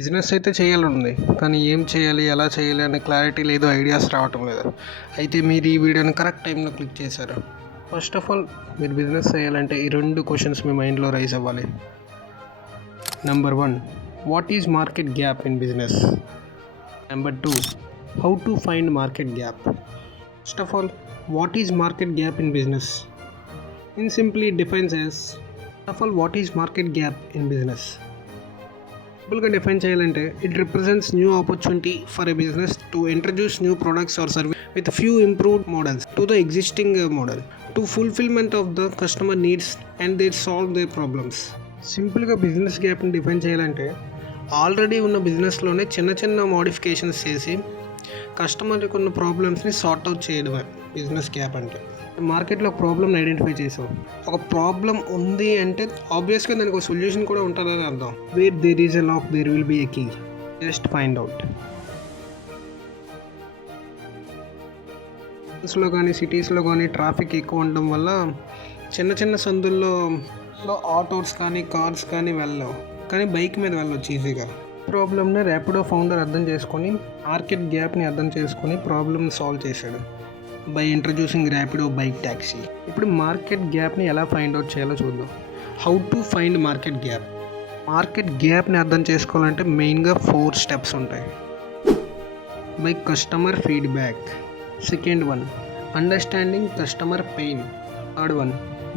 Business అయితే చేయాలనుంది. కానీ ఏం చేయాలి? ఎలా చేయాలి? అనే క్లారిటీ లేదు. ఐడియాస్ రావటం లేదు. అయితే మీరు ఈ వీడియోని కరెక్ట్ టైంలో క్లిక్ చేశారు. ఫస్ట్ ఆఫ్ ఆల్ మీరు బిజినెస్ చేయాలంటే ఈ 2 క్వశ్చన్స్ మీ మైండ్లో రైజ్ అవ్వాలి. Number 1, what is market gap in business? Number 2, how to find market gap? First of all, what is market gap in business? In simply it defines as, first of all, what is market gap in business? సింపుల్గా define చేయాలంటే it represents new opportunity for a business to introduce new products or service with few improved models to the existing model to fulfilment of the customer needs and they solve their problems. సింపుల్గా business గ్యాప్ని define చేయాలంటే already ఉన్న బిజినెస్లోనే చిన్న చిన్న modifications చేసి కస్టమర్కి ఉన్న ప్రాబ్లమ్స్ని sort out చేయడమే బిజినెస్ గ్యాప్ అంటే. మార్కెట్లో ఒక ప్రాబ్లమ్ని ఐడెంటిఫై చేసాం. ఒక ప్రాబ్లం ఉంది అంటే ఆబ్వియస్గా దానికి ఒక సొల్యూషన్ కూడా ఉంటుందని అర్థం. Where there is a lock there will be a key. Just find out. సిటీస్లో కానీ ట్రాఫిక్ ఎక్కువ ఉండడం వల్ల చిన్న చిన్న సందుల్లో ఆటోస్ కానీ కార్స్ కానీ వెళ్ళవు, కానీ బైక్ మీద వెళ్ళవచ్చు ఈజీగా. ప్రాబ్లమ్ని ర్యాపిడో ఫౌండర్ అర్థం చేసుకొని మార్కెట్ గ్యాప్ని అర్థం చేసుకొని ప్రాబ్లమ్ని సాల్వ్ చేశాడు by introducing Rapido bike taxi. ఇప్పుడు మార్కెట్ గ్యాప్ని ఎలా ఫైండ్ అవుట్ చేయాలో చూద్దాం. How to find market gap? Market గ్యాప్ని అర్థం చేసుకోవాలంటే మెయిన్గా 4 స్టెప్స్ ఉంటాయి. By customer feedback. Second one, understanding customer pain. Third one,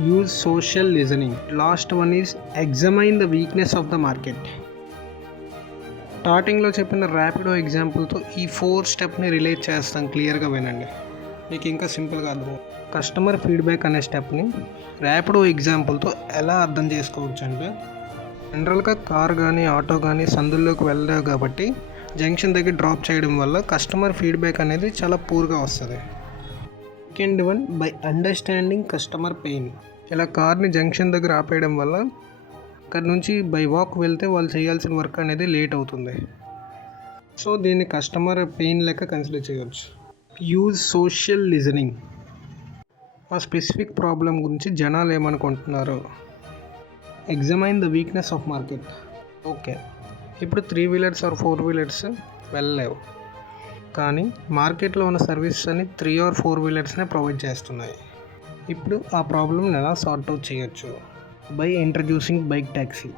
use social listening. Last one is examine the weakness of the market. స్టార్టింగ్లో చెప్పిన ర్యాపిడో ఎగ్జాంపుల్తో ఈ 4 స్టెప్ని రిలేట్ చేస్తాం. క్లియర్గా వినండి, మీకు ఇంకా సింపుల్గా అర్థం. కస్టమర్ ఫీడ్బ్యాక్ అనే స్టెప్ని ర్యాపిడో ఎగ్జాంపుల్తో ఎలా అర్థం చేసుకోవచ్చు అంటే, జనరల్గా కార్ కానీ ఆటో కానీ సందుల్లోకి వెళ్ళలేవు కాబట్టి జంక్షన్ దగ్గర డ్రాప్ చేయడం వల్ల కస్టమర్ ఫీడ్బ్యాక్ అనేది చాలా పూర్గా వస్తుంది. Second one, by understanding customer pain. ఇలా కార్ని జంక్షన్ దగ్గర ఆపేయడం వల్ల అక్కడ నుంచి బై వాక్ వెళ్తే వాళ్ళు చేయాల్సిన వర్క్ అనేది లేట్ అవుతుంది. సో దీన్ని కస్టమర్ పెయిన్ లెక్క కన్సిడర్ చేయవచ్చు. Use social listening. ఆ స్పెసిఫిక్ ప్రాబ్లం గురించి జనాలు ఏమనుకుంటున్నారు. ఎగ్జామైన్ the weakness of market. Okay, ఇప్పుడు 3 వీలర్స్ ఆర్ 4 వీలర్స్ వెళ్ళలేవు, కానీ మార్కెట్లో ఉన్న సర్వీసెస్ అని 3 or 4 వీలర్స్నే ప్రొవైడ్ చేస్తున్నాయి. ఇప్పుడు ఆ ప్రాబ్లమ్ని ఎలా సార్ట్ అవుట్ చేయొచ్చు? By introducing bike taxi.